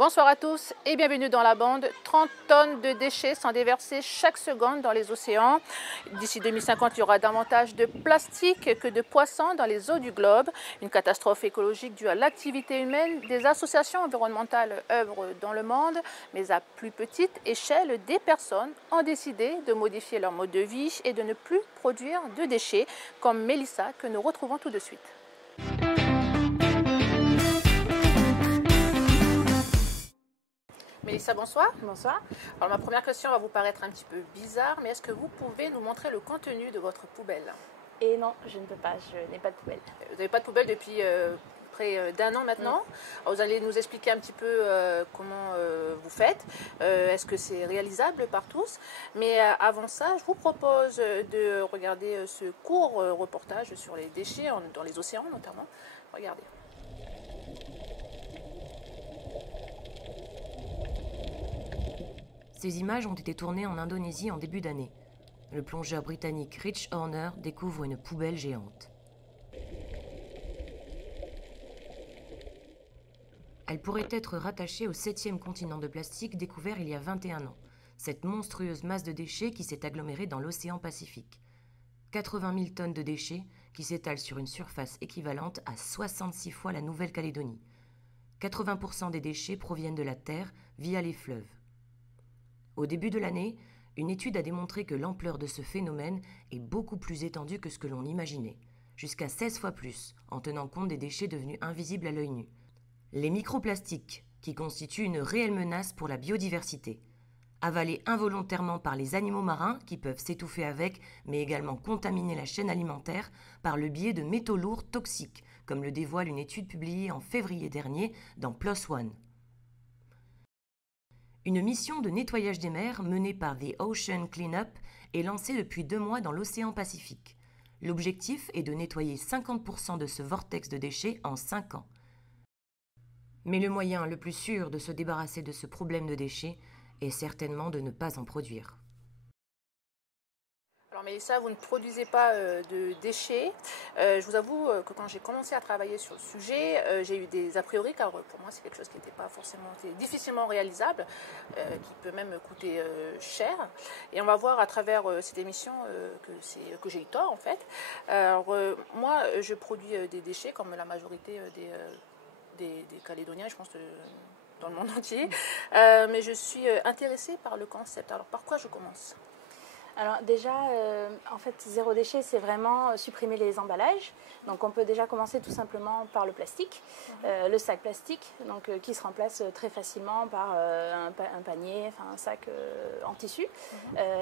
Bonsoir à tous et bienvenue dans la bande. 30 tonnes de déchets sont déversées chaque seconde dans les océans. D'ici 2050, il y aura davantage de plastique que de poissons dans les eaux du globe. Une catastrophe écologique due à l'activité humaine. Des associations environnementales œuvrent dans le monde, mais à plus petite échelle, des personnes ont décidé de modifier leur mode de vie et de ne plus produire de déchets, comme Mélissa que nous retrouvons tout de suite. Mélissa, bonsoir. Bonsoir. Alors ma première question va vous paraître un petit peu bizarre, mais est-ce que vous pouvez nous montrer le contenu de votre poubelle? Et non, je ne peux pas, je n'ai pas de poubelle. Vous n'avez pas de poubelle depuis près d'un an maintenant. Alors, vous allez nous expliquer un petit peu comment vous faites. Est-ce que c'est réalisable par tous? Mais avant ça, je vous propose de regarder ce court reportage sur les déchets dans les océans notamment. Regardez. Ces images ont été tournées en Indonésie en début d'année. Le plongeur britannique Rich Horner découvre une poubelle géante. Elle pourrait être rattachée au 7e continent de plastique découvert il y a 21 ans, cette monstrueuse masse de déchets qui s'est agglomérée dans l'océan Pacifique. 80 000 tonnes de déchets qui s'étalent sur une surface équivalente à 66 fois la Nouvelle-Calédonie. 80% des déchets proviennent de la Terre via les fleuves. Au début de l'année, une étude a démontré que l'ampleur de ce phénomène est beaucoup plus étendue que ce que l'on imaginait, jusqu'à 16 fois plus, en tenant compte des déchets devenus invisibles à l'œil nu. Les microplastiques, qui constituent une réelle menace pour la biodiversité. Avalés involontairement par les animaux marins, qui peuvent s'étouffer avec, mais également contaminer la chaîne alimentaire par le biais de métaux lourds toxiques, comme le dévoile une étude publiée en février dernier dans PLOS ONE. Une mission de nettoyage des mers menée par The Ocean Cleanup est lancée depuis 2 mois dans l'océan Pacifique. L'objectif est de nettoyer 50% de ce vortex de déchets en 5 ans. Mais le moyen le plus sûr de se débarrasser de ce problème de déchets est certainement de ne pas en produire. Alors Mélissa, vous ne produisez pas de déchets. Je vous avoue que quand j'ai commencé à travailler sur le sujet, j'ai eu des a priori, car pour moi c'est quelque chose qui n'était pas forcément difficilement réalisable, qui peut même coûter cher. Et on va voir à travers cette émission que j'ai eu tort en fait. Alors moi je produis des déchets comme la majorité des Calédoniens, je pense dans le monde entier. Mais je suis intéressée par le concept. Alors par quoi je commence ? Alors déjà, en fait, zéro déchet, c'est vraiment supprimer les emballages. Donc on peut déjà commencer tout simplement par le plastique, le sac plastique, donc, qui se remplace très facilement par un panier, enfin un sac en tissu.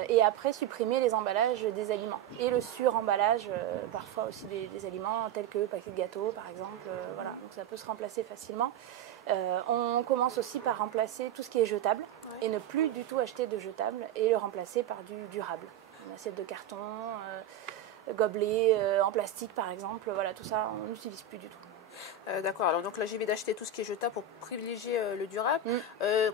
Et après, supprimer les emballages des aliments. Et le sur-emballage, parfois aussi des aliments tels que paquets de gâteaux, par exemple. Voilà, donc ça peut se remplacer facilement. On commence aussi par remplacer tout ce qui est jetable et ne plus du tout acheter de jetable et le remplacer par du durable. Une assiette de carton, gobelet en plastique par exemple, voilà, tout ça on n'utilise plus du tout. D'accord, alors donc là j'y vais d'acheter tout ce qui est jetable pour privilégier le durable.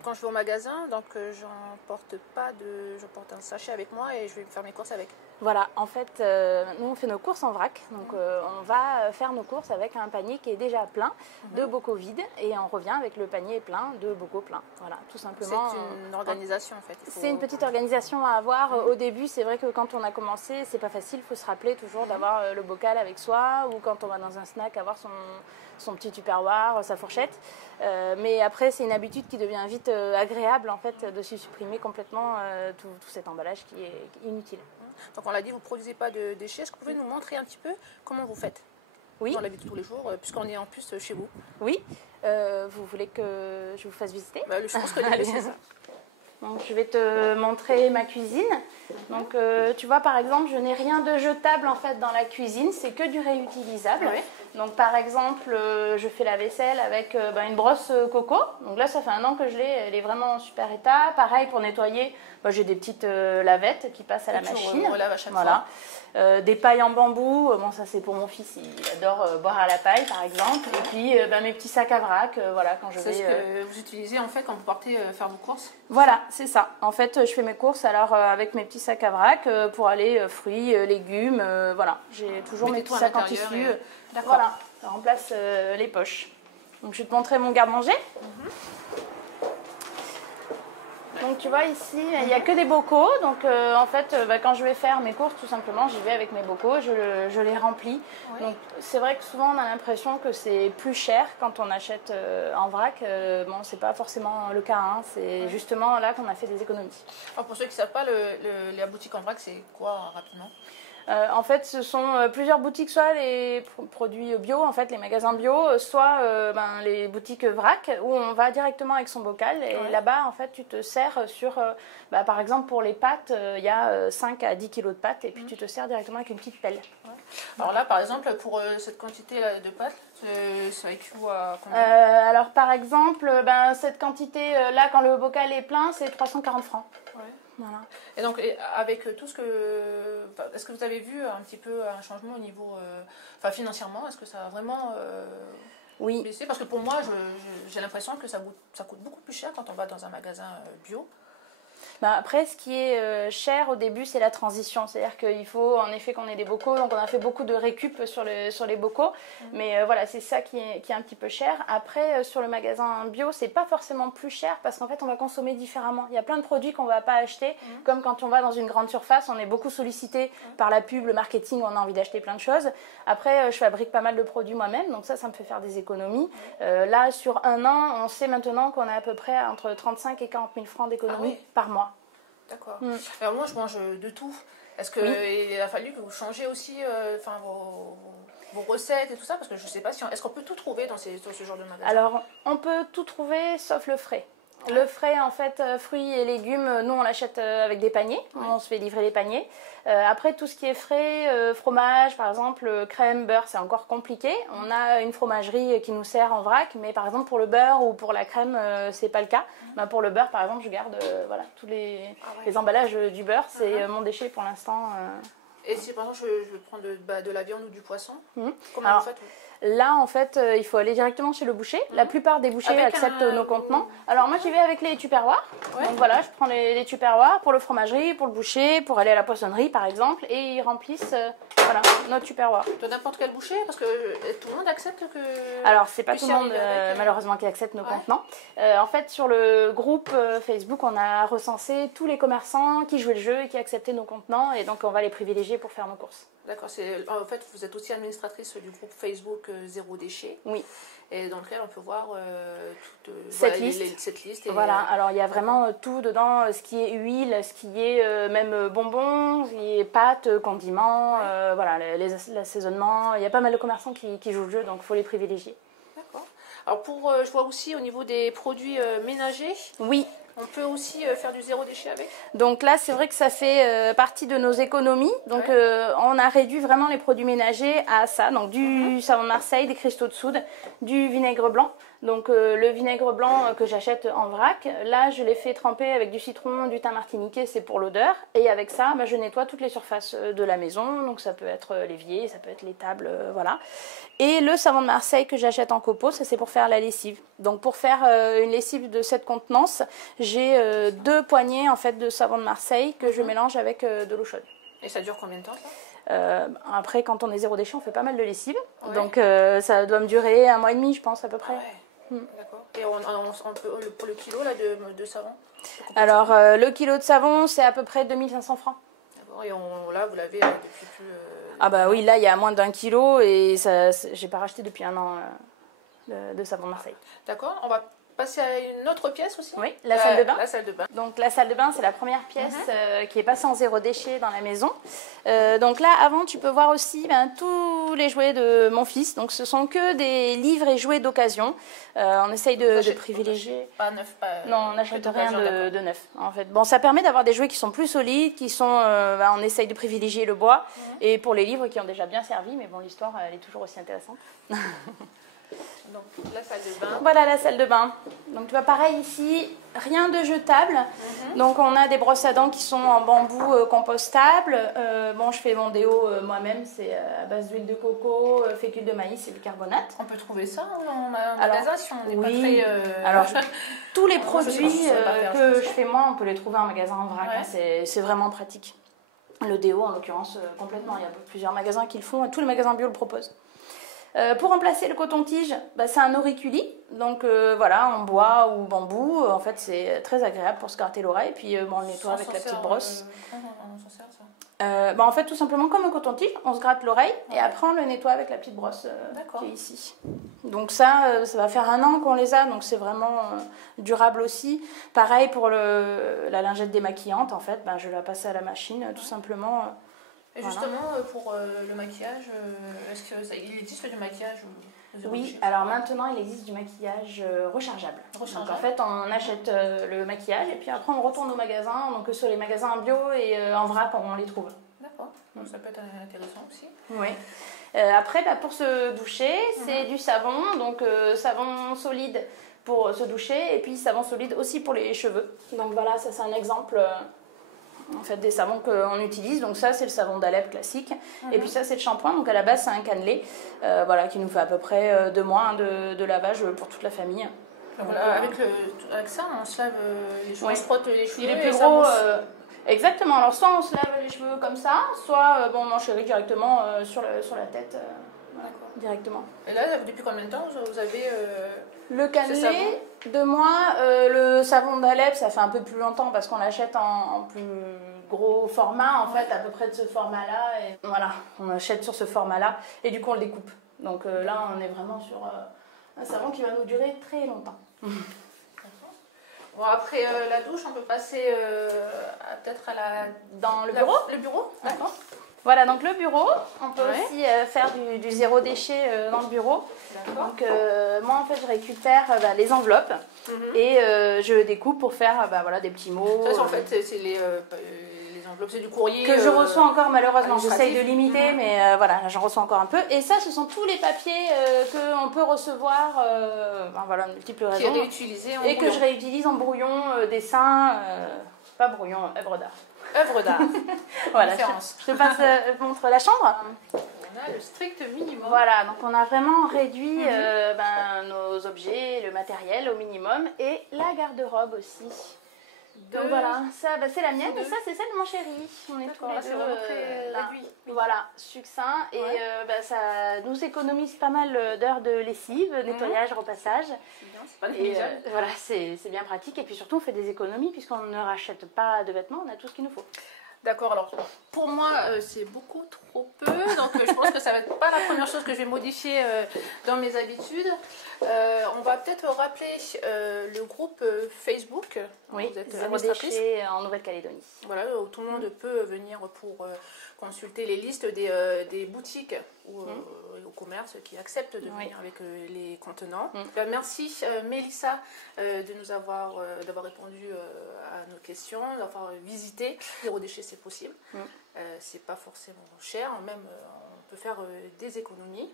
Quand je vais au magasin, donc j'emporte un sachet avec moi et je vais faire mes courses avec. Voilà, en fait, nous on fait nos courses en vrac, donc on va faire nos courses avec un panier qui est déjà plein de bocaux vides et on revient avec le panier plein de bocaux pleins. Voilà, tout simplement. C'est une organisation en fait. C'est une petite organisation à avoir. Au début, c'est vrai que quand on a commencé, c'est pas facile, il faut se rappeler toujours d'avoir le bocal avec soi ou quand on va dans un snack, avoir son petit tupperware, sa fourchette. Mais après, c'est une habitude qui devient vite agréable en fait de se supprimer complètement tout cet emballage qui est inutile. Donc on l'a dit, vous ne produisez pas de déchets. Est-ce que vous pouvez nous montrer un petit peu comment vous faites? Oui. Dans la vie de tous les jours, puisqu'on est en plus chez vous. Oui. Vous voulez que je vous fasse visiter? Je pense que c'est ça. Donc, je vais te montrer ma cuisine. Donc, tu vois, par exemple, je n'ai rien de jetable en fait dans la cuisine, c'est que du réutilisable. Oui. Donc, par exemple, je fais la vaisselle avec une brosse coco. Donc là, ça fait 1 an que je l'ai, elle est vraiment en super état. Pareil, pour nettoyer, j'ai des petites lavettes qui passent à la machine. On lave à chaque fois. Des pailles en bambou, ça c'est pour mon fils, il adore boire à la paille par exemple. Et puis mes petits sacs à vrac, voilà, quand je vais... C'est ce que vous utilisez en fait quand vous partez faire vos courses? Voilà, c'est ça. En fait, je fais mes courses alors avec mes petits sacs à vrac pour aller fruits, légumes, voilà. J'ai toujours mes petits sacs en tissu. Voilà, ça remplace les poches. Donc je vais te montrer mon garde-manger. Donc tu vois ici, il n'y a que des bocaux. Donc en fait, quand je vais faire mes courses, tout simplement, j'y vais avec mes bocaux, je les remplis. Oui. Donc c'est vrai que souvent on a l'impression que c'est plus cher quand on achète en vrac. Bon, c'est pas forcément le cas. Hein. C'est justement là qu'on a fait des économies. Alors pour ceux qui ne savent pas, la boutique en vrac, c'est quoi rapidement? En fait, ce sont plusieurs boutiques, soit les produits bio, en fait, les magasins bio, soit les boutiques vrac, où on va directement avec son bocal. Et là-bas, en fait, tu te sers sur, par exemple, pour les pâtes, il y a 5 à 10 kilos de pâtes, et puis tu te sers directement avec une petite pelle. Ouais. Alors là, par exemple, pour cette quantité de pâtes, ça équivaut à combien? Alors, par exemple, cette quantité-là, quand le bocal est plein, c'est 340 francs. Ouais. Voilà. Et donc, avec tout ce que... Est-ce que vous avez vu un petit peu un changement au niveau... financièrement, est-ce que ça a vraiment oui. baissé? Parce que pour moi, j'ai l'impression que ça coûte beaucoup plus cher quand on va dans un magasin bio. Après, ce qui est cher au début, c'est la transition. C'est-à-dire qu'il faut en effet qu'on ait des bocaux. Donc, on a fait beaucoup de récup sur les bocaux. Mais voilà, c'est ça qui est un petit peu cher. Après, sur le magasin bio, c'est pas forcément plus cher parce qu'en fait, on va consommer différemment. Il y a plein de produits qu'on va pas acheter. Comme quand on va dans une grande surface, on est beaucoup sollicité par la pub, le marketing, on a envie d'acheter plein de choses. Après, je fabrique pas mal de produits moi-même. Donc ça me fait faire des économies. Là, sur un an, on sait maintenant qu'on a à peu près entre 35 et 40 000 francs d'économies par mois. D'accord. Alors moi, je mange de tout. Est-ce qu'il a fallu que vous changez aussi vos recettes et tout ça? Parce que je ne sais pas si... Est-ce qu'on peut tout trouver dans ce genre de magasin? Alors, on peut tout trouver sauf le frais. Le frais, en fait, fruits et légumes, nous, on l'achète avec des paniers. On se fait livrer les paniers. Après, tout ce qui est frais, fromage, par exemple, crème, beurre, c'est encore compliqué. On a une fromagerie qui nous sert en vrac, mais par exemple, pour le beurre ou pour la crème, c'est pas le cas. Pour le beurre, par exemple, je garde tous les emballages du beurre. C'est mon déchet pour l'instant. Et si, par exemple, je prends de la viande ou du poisson, comment vous faites? Là, en fait, il faut aller directement chez le boucher. La plupart des bouchers acceptent nos contenants. Alors moi, j'y vais avec les tupperwares. Donc voilà, je prends les tupperwares pour le fromagerie, pour le boucher, pour aller à la poissonnerie, par exemple. Et ils remplissent notre tupperware. De n'importe quel boucher? Parce que tout le monde accepte que... Alors, c'est pas tout le monde, malheureusement, qui accepte nos contenants. En fait, sur le groupe Facebook, on a recensé tous les commerçants qui jouaient le jeu et qui acceptaient nos contenants. Et donc, on va les privilégier pour faire nos courses. D'accord. En fait, vous êtes aussi administratrice du groupe Facebook Zéro Déchet. Oui. Et dans lequel on peut voir cette liste. Voilà. Alors, il y a vraiment tout dedans, ce qui est huile, ce qui est même bonbons, ce qui est pâtes, condiments, l'assaisonnement. Il y a pas mal de commerçants qui jouent le jeu, donc il faut les privilégier. D'accord. Alors, je vois aussi au niveau des produits ménagers. Oui. On peut aussi faire du zéro déchet avec? Donc là, c'est vrai que ça fait partie de nos économies. Donc on a réduit vraiment les produits ménagers à ça. Donc du savon de Marseille, des cristaux de soude, du vinaigre blanc. Donc le vinaigre blanc que j'achète en vrac, là je l'ai fait tremper avec du citron, du thym martiniquais, c'est pour l'odeur. Et avec ça, je nettoie toutes les surfaces de la maison. Donc ça peut être l'évier, ça peut être les tables, voilà. Et le savon de Marseille que j'achète en copeaux, ça c'est pour faire la lessive. Donc pour faire une lessive de cette contenance, j'ai 2 poignées en fait de savon de Marseille que je mélange avec de l'eau chaude. Et ça dure combien de temps ça? Après, quand on est zéro déchet, on fait pas mal de lessive. Donc ça doit me durer 1 mois et demi, je pense, à peu près. D'accord. Et on peut, pour le kilo là, de savon? Alors, le kilo de savon, c'est à peu près 2500 francs. D'accord. Et là, vous l'avez depuis plus... Ah bah oui, là, il y a moins d'1 kilo et j'ai pas racheté depuis 1 an de savon de Marseille. D'accord. On va passer à une autre pièce aussi? Oui, la salle de bain. La salle de bain. Donc la salle de bain, c'est la première pièce qui est passée en zéro déchet dans la maison. Donc là, avant, tu peux voir aussi tous les jouets de mon fils. Donc ce sont que des livres et jouets d'occasion. On essaye de privilégier... Pas neuf, pas... Non, on n'achète rien de neuf. En fait. Bon, ça permet d'avoir des jouets qui sont plus solides, qui sont... on essaye de privilégier le bois. Et pour les livres qui ont déjà bien servi, mais bon, l'histoire, elle est toujours aussi intéressante. Donc la salle de bain. Voilà la salle de bain. Donc tu vois pareil ici, rien de jetable. Donc on a des brosses à dents qui sont en bambou compostable. Bon, je fais mon déo moi-même, c'est à base d'huile de coco, fécule de maïs et bicarbonate. On peut trouver ça en magasin si on n'est pas très... Alors tous les produits que je fais moi, on peut les trouver en magasin en vrac. C'est vraiment pratique. Le déo en l'occurrence complètement. Il y a plusieurs magasins qui le font. Tous les magasins bio le proposent. Pour remplacer le coton-tige, c'est un auriculi, donc voilà, en bois ou bambou. En fait, c'est très agréable pour se gratter l'oreille. Puis on le nettoie avec la petite brosse. On s'en sert ça. En fait, tout simplement comme un coton-tige, on se gratte l'oreille et après on le nettoie avec la petite brosse qui est ici. Donc ça va faire 1 an qu'on les a, donc c'est vraiment durable aussi. Pareil pour la lingette démaquillante, en fait, je la passe à la machine, tout simplement. Et justement, pour le maquillage, est-ce qu'il existe du maquillage Oui, alors maintenant il existe du maquillage rechargeable. Donc en fait, on achète le maquillage et puis après on retourne au magasin, donc sur les magasins bio et en vrac on les trouve. D'accord, donc ça peut être intéressant aussi. Oui. Après, pour se doucher, c'est du savon, donc savon solide pour se doucher et puis savon solide aussi pour les cheveux. Donc voilà, ça c'est un exemple. En fait, des savons qu'on utilise. Donc ça, c'est le savon d'Alep classique. Et puis ça, c'est le shampoing. Donc à la base, c'est un cannelé qui nous fait à peu près 2 mois de lavage pour toute la famille. Donc, avec ça, on se lave les cheveux, on se frotte les cheveux. Il est plus gros. Exactement. Alors soit on se lave les cheveux comme ça, soit on enchérit directement sur la tête. Directement. Et là, depuis combien de temps vous avez le cannelé, 2 mois. Le savon d'Alep, ça fait un peu plus longtemps parce qu'on l'achète en plus gros format, en fait, à peu près de ce format-là. Et voilà, on achète sur ce format-là et du coup, on le découpe. Donc là, on est vraiment sur un savon qui va nous durer très longtemps. Bon, après la douche, on peut passer peut-être dans le bureau. Le bureau, d'accord. Voilà, donc le bureau, on peut aussi faire du zéro déchet dans le bureau. Donc moi en fait je récupère les enveloppes et je découpe pour faire des petits mots. Ça en fait c'est les enveloppes, c'est du courrier. Que je reçois encore malheureusement, j'essaye de limiter mais voilà, j'en reçois encore un peu. Et ça ce sont tous les papiers qu'on peut recevoir, multiples raisons. Qui est réutilisé en et brouillon. Que je réutilise en brouillon, dessin, pas brouillon, œuvre d'art. Œuvre d'art. Voilà, je te montre la chambre. On a le strict minimum. Voilà, donc on a vraiment réduit nos objets, le matériel au minimum et la garde-robe aussi. Donc voilà, ça c'est la mienne et ça c'est celle de mon chéri. On est tous les deux. C'est vraiment très réduit. Voilà, succinct et ça nous économise pas mal d'heures de lessive, nettoyage, repassage. C'est bien, c'est pas négligeable. Voilà, c'est bien pratique et puis surtout on fait des économies puisqu'on ne rachète pas de vêtements, on a tout ce qu'il nous faut. D'accord, alors pour moi c'est beaucoup trop peu, donc je pense que ça va être pas la première chose que je vais modifier dans mes habitudes. On va peut-être rappeler le groupe Facebook. Oui, vous êtes Zéro déchet en Nouvelle-Calédonie. Voilà, où tout le monde peut venir pour consulter les listes des boutiques ou au commerce qui acceptent de venir avec les contenants. Merci Mélissa de nous avoir répondu à nos questions, d'avoir visité. Zéro déchet, c'est possible. C'est pas forcément cher, même on peut faire des économies.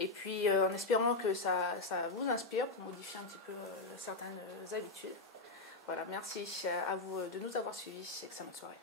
Et puis en espérant que ça vous inspire pour modifier un petit peu certaines habitudes. Voilà, merci à vous de nous avoir suivis. Excellente soirée.